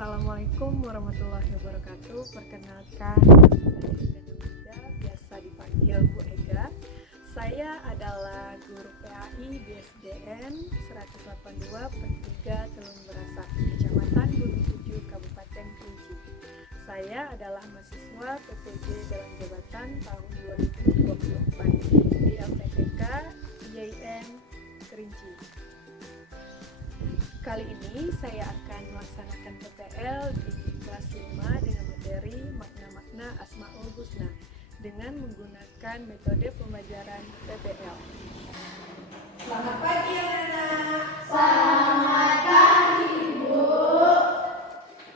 Assalamualaikum warahmatullahi wabarakatuh. Perkenalkan, saya Ega Nurida, biasa dipanggil Bu Ega. Saya adalah guru PAI di SDN 182 per 3 Telun Berasa, Kecamatan Gunung Tujuh, Kabupaten Kerinci. Saya adalah mahasiswa PPJ Dalam Jabatan tahun 2024 di LPPK IAIN Kerinci. Kali ini saya akan melaksanakan PPL di kelas 5 dengan materi makna-makna Asmaul Husna dengan menggunakan metode pembelajaran PPL. Selamat pagi anak-anak. Selamat pagi, Bu.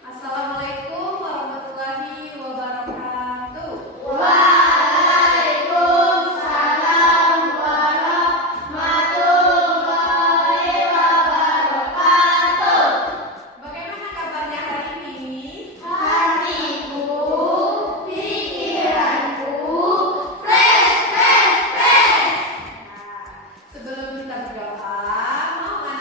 Assalamualaikum warahmatullahi wabarakatuh. Waalaikumsalam warahmatullahi wabarakatuh. Bagaimana kabarnya hari ini? Hatiku, pikiranku, fresh. Sebelum kita berdoa, mau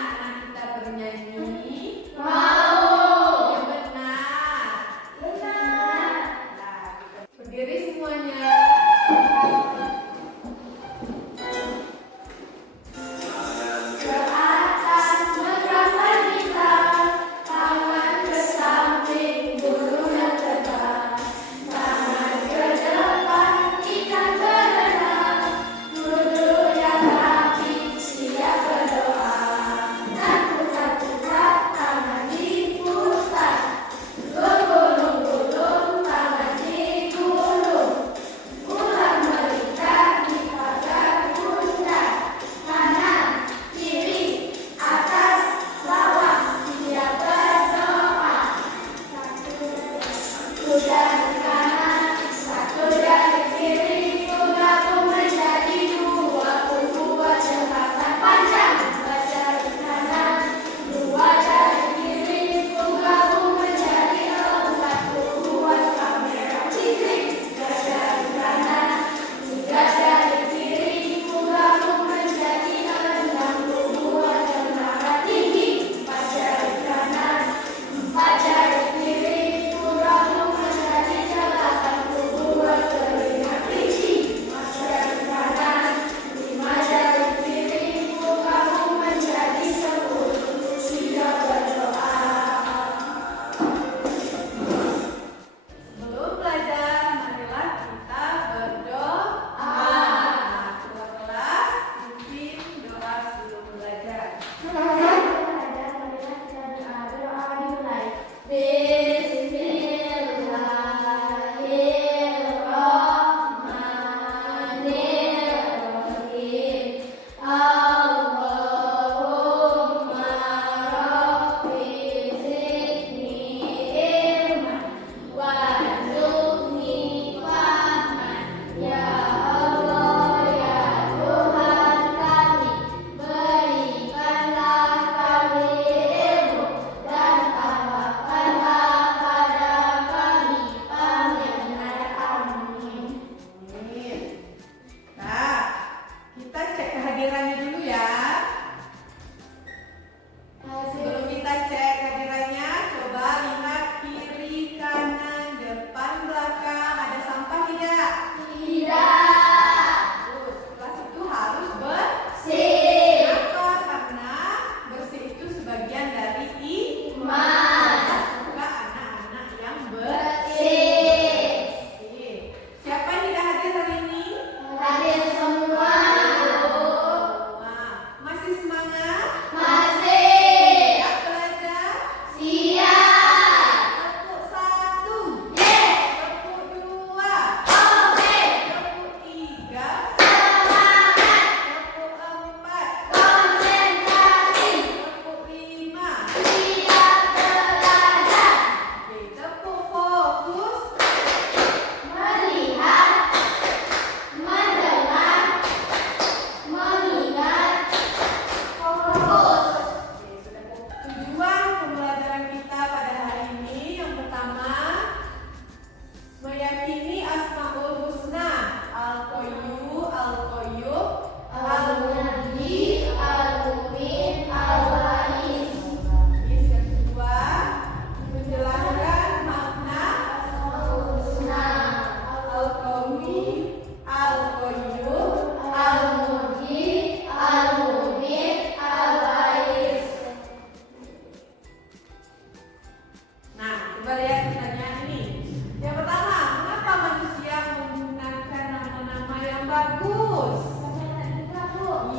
Bagus.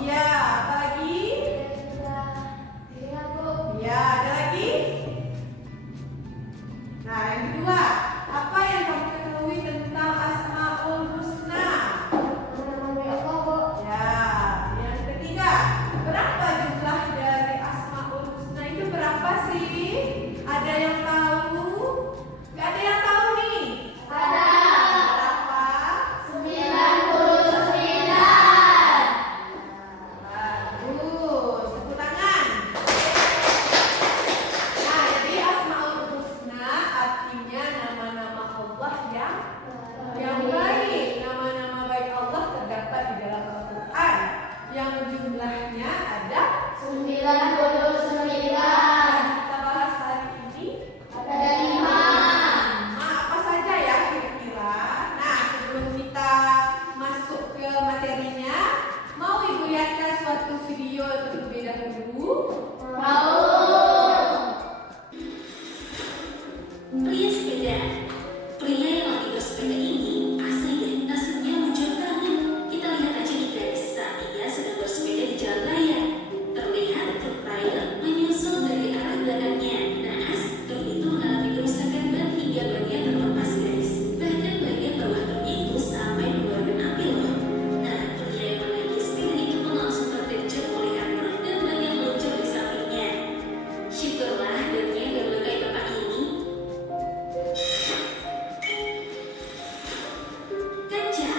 Iya, apa lagi? Ya, ada lagi? Nah, yang kedua, apa yang kamu ketahui tentang Asmaul Husna? Ya, yang ketiga, berapa jumlah dari Asmaul Husna itu berapa sih? Ada yang tahu? Gak ada yang tahu nih? Berapa? 99. Bagus, tepuk tangan. Nah, jadi Asmaul Husna artinya nama-nama Allah yang baik. Nama-nama baik Allah terdapat di dalam Al-Quran yang jumlahnya ada 99. kita bahas hari ini. Ada 5. Nah, apa saja ya kira-kira? Nah, sebelum kita masuk ke materinya, mau Ibu lihatkan suatu video terlebih dahulu? Mau. Pria sepeda. Pria yang lagi bersepeda ini asli deh, nasibnya muncul banget. Kita lihat aja nih guys, saat ia sedang bersepeda di jalan raya. Terlihat truk trailer menyusul dari arah belakangnya. Naas, truk itu mengalami kerusakan ban hingga bannya terlepas guys. Bahkan bagian bawah truk itu sampai mengeluarkan api loh. Nah, pria yang menaiki sepeda itu pun langsung terpencet oleh truk dan ban yang meluncur di sampingnya. Syukurlah bannya gak melukai bapak ini. Kaca.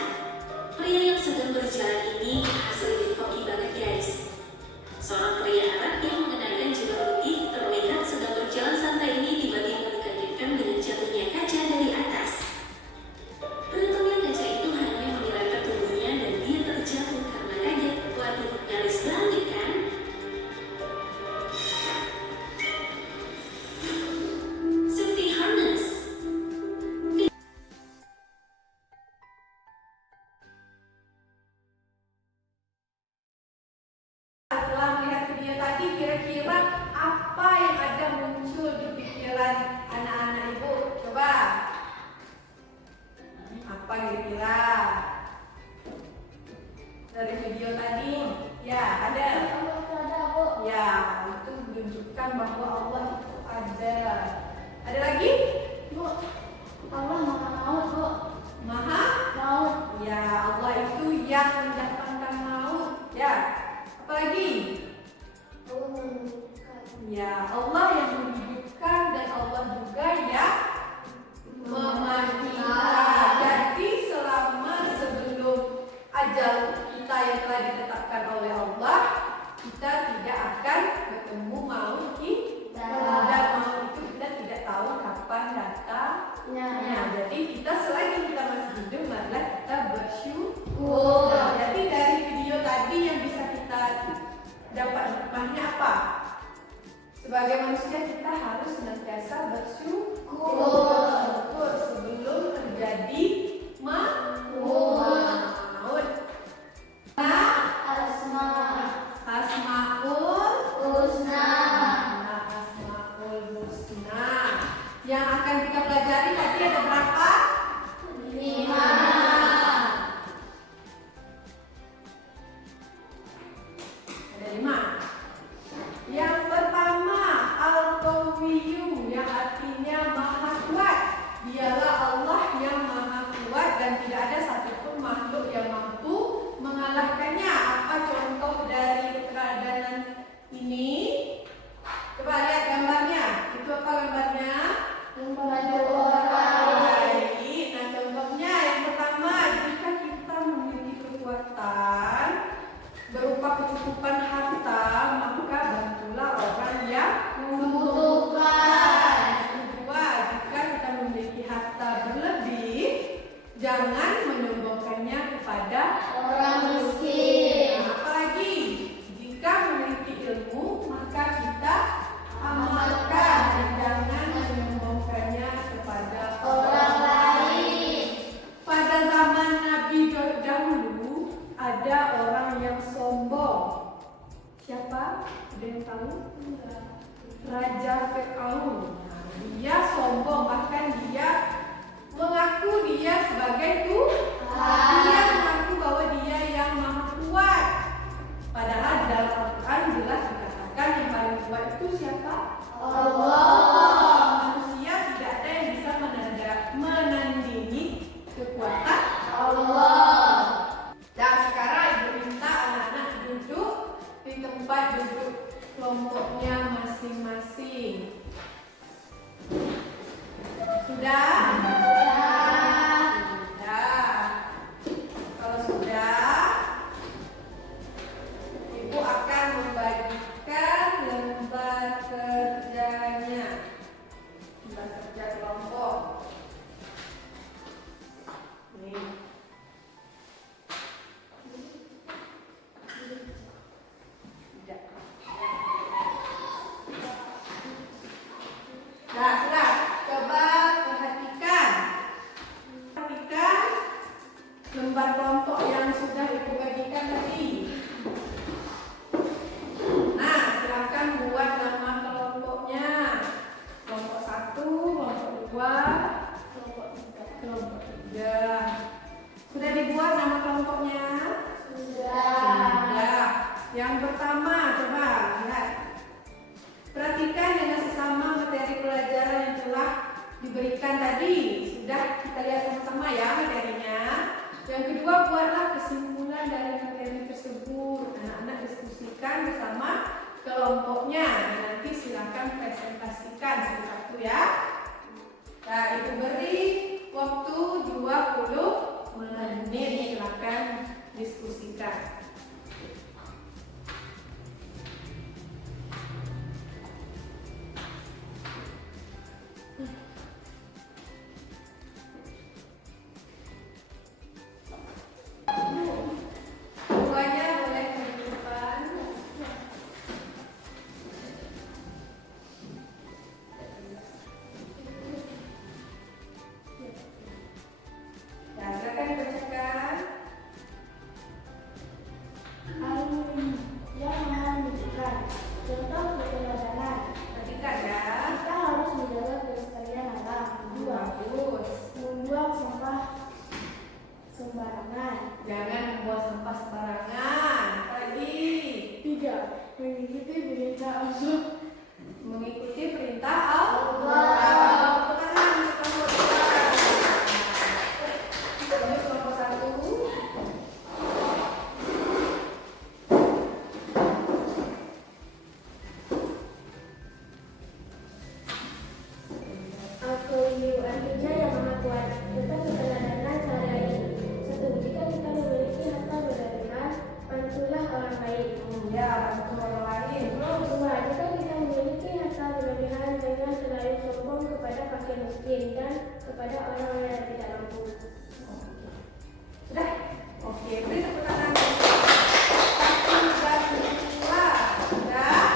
Pria yang sedang berjalan ini asli hoki banget guys. Seorang pria Arab yang mengenakan jubah putih terlihat sedang berjalan santai ini tiba-tiba dikagetkan dengan jatuhnya kaca dari atas. Beruntungnya kaca itu hanya menyerempet tubuhnya dan dia terjatuh karena kaget. Waduh, nyaris banget kan? Safety harness. Setelah melihat video tadi, kira-kira apa yang ada muncul di pikiran anak-anak Ibu? Coba. Apa kira-kira? Dari video tadi, ya ada. Ya, itu menunjukkan bahwa Allah itu ada. Ada lagi? Maha? Ya, Allah itu yang mendatangkan maut. Ya. Apa lagi? Ya, Allah yang menghidupkan dan Allah juga yang mematikan. Jadi selama sebelum ajal kita yang telah ditetapkan oleh Allah, kita tidak akan bertemu maut dan maut itu kita tidak tahu kapan datangnya. Jadi kita selagi kita masih hidup, marilah kita bersyukur. Nah, jadi dari video tadi yang bisa kita dapat hikmahnya apa? Sebagai manusia kita harus senantiasa bersyukur sebelum terjadi maut. Nah, Asmaul Husna yang akan kita pelajari tadi ada berapa? 5. Ada 5. Yang pertama, Al-Qawiyyu, yang artinya maha kuat. Dialah Allah yang maha kuat dan tidak ada satupun makhluk yang mampu mengalahkannya. Apa contoh dari keadaan ini? Coba lihat gambarnya. Itu apa gambarnya? Baju orang. Sudah? Sudah. Sudah. Kalau sudah, Ibu akan membagikan lembar kerjanya. Lembar kerja kelompok. Nih. Tidak. Nah, sudah. Coba perhatikan. Perhatikan lembar kelompok yang sudah Ibu bagikan tadi. Nah, silakan buat nama kelompoknya. Kelompok 1, kelompok 2, kelompok 3. Sudah dibuat nama kelompoknya? Sudah. Yang pertama, coba lihat. Perhatikan dengan sesama materi pelajaran yang telah diberikan tadi. Sudah kita lihat sama-sama ya materinya. Yang kedua, buatlah kesimpulan dari materi tersebut. Anak-anak diskusikan bersama kelompoknya. Nanti silakan presentasikan satu-satu ya. Nah, Ibu beri waktu 20 menit. Silakan diskusikan. Keduanya boleh ke depan. Nah, silakan dibacakan. Yang menunjukkan contoh keteladanan. Perhatikan ya. Kita harus menjaga kelestarian alam. 2. Bagus. Membuang sampah sembarangan. Jangan membuang sampah sembarangan. Lagi. 3. Mengikuti perintah Allah. Mengikuti perintah Allah. Allah. Tepuk tangan untuk kelompok kita. Lanjut kelompok 1. Kewiluan kerja yang maha kuat tentang keteladanan sehari-hari. 1. Jika kita memiliki harta berlebihan, bantulah orang lain. Ya, bantu orang lain. Terus. 2. Jika kita memiliki harta berlebihan, jangan terlalu sombong kepada fakir miskin dan kepada orang yang tidak mampu. Sudah? Oke, beri tepuk tangan. 1 dan 2. Sudah?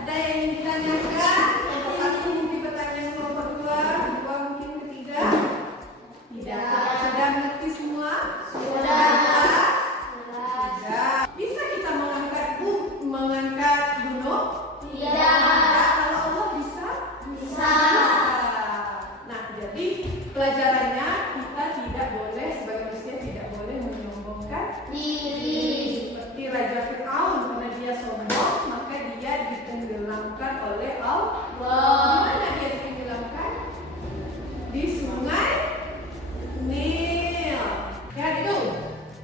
Ada yang ingin ditanyakan? Kelompok 1 mungkin pertanyaan kelompok 2, 2 mungkin ketiga? Tidak. Sudah mengerti semua? Sudah. Bisa kita mengangkat gunung? Tidak. Kalau Allah bisa? Bisa. Nah, jadi pelajarannya kita tidak boleh sebagai manusia tidak boleh menyombongkan Diri. seperti Raja Fir'aun. Karena dia sombong, maka dia ditenggelamkan oleh Allah. Di mana dia ditenggelamkan? Di sungai Nil. Lihat itu.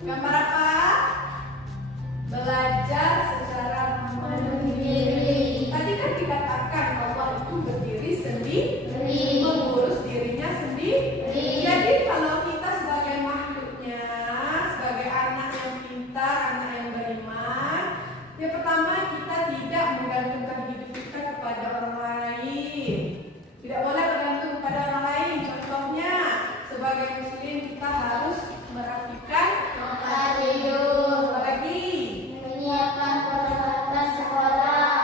Gambar apa? Belajar secara mandiri. Tadi kan dikatakan Allah itu berdiri sendiri, mengurus dirinya sendiri. Jadi kalau kita sebagai makhluknya, sebagai anak yang pintar, anak yang beriman, yang pertama kita tidak menggantungkan hidup kita kepada orang lain. Tidak boleh bergantung kepada orang lain. Contohnya, sebagai muslim kita harus merapikan Tempat tidur. apalagi. Menyiapkan peralatan sekolah.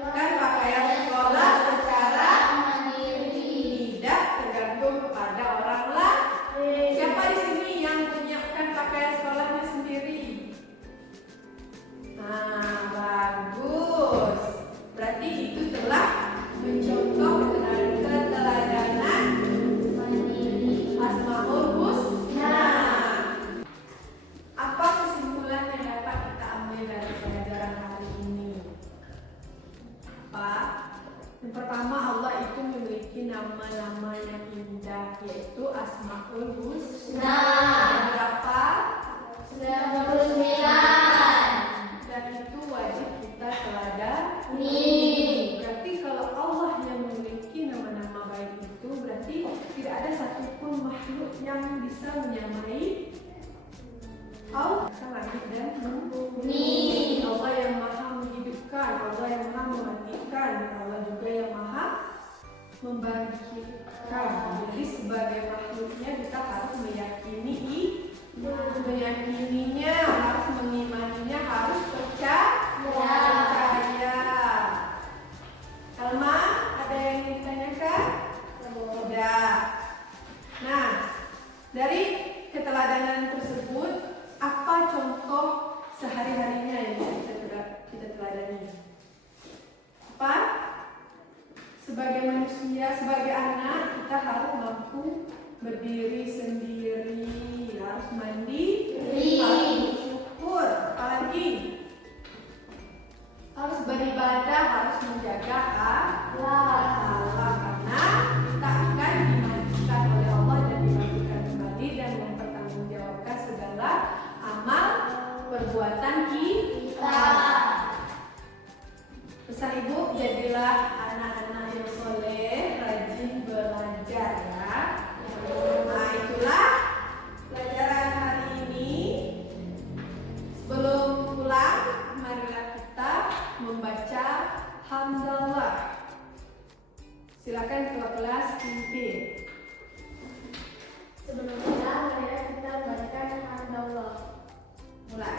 Nah, kan pakaian sekolah secara Mandiri. tidak tergantung kepada orang lain. Siapa di sini yang menyiapkan pakaian sekolahnya sendiri? Nah, bagus. Berarti itu telah mencontoh keteladanan Mandiri. Asmaul Husna. Apa kesimpulan yang dapat kita ambil dari pelajaran hari ini? Apa? Yang pertama, Allah itu memiliki nama-nama yang indah, yaitu Asmaul Husna. Berapa? 99. Dan itu wajib kita teladani. Ni. Berarti kalau Allah yang memiliki nama-nama baik itu, makhluk yang bisa menyamai langit dan bumi. Allah yang maha menghidupkan, Allah yang maha mematikan, Allah juga yang maha membangkitkan. Jadi sebagai makhluknya kita harus meyakininya, harus mengimaninya, harus percaya. Alma, ada yang ingin ditanyakan? Tidak. Nah, dari keteladanan tersebut, apa contoh sehari-harinya yang kita teladani? Apa? Sebagai manusia, sebagai anak, kita harus mampu berdiri sendiri, harus mandi, harus bersyukur, apalagi harus beribadah, harus menjaga Allah, karena kita akan dimandikan oleh Allah dan dimandikan kembali dan mempertanggungjawabkan segala amal perbuatan kita. Pesan Ibu, jadilah anak-anak yang soleh, rajin belajar ya. Nah, itulah pelajaran hari ini. Sebelum pulang, marilah kita membaca hamdalah. Silakan kelas pimpin. Sebelumnya, marilah kita membaca hamdalah. Mulai.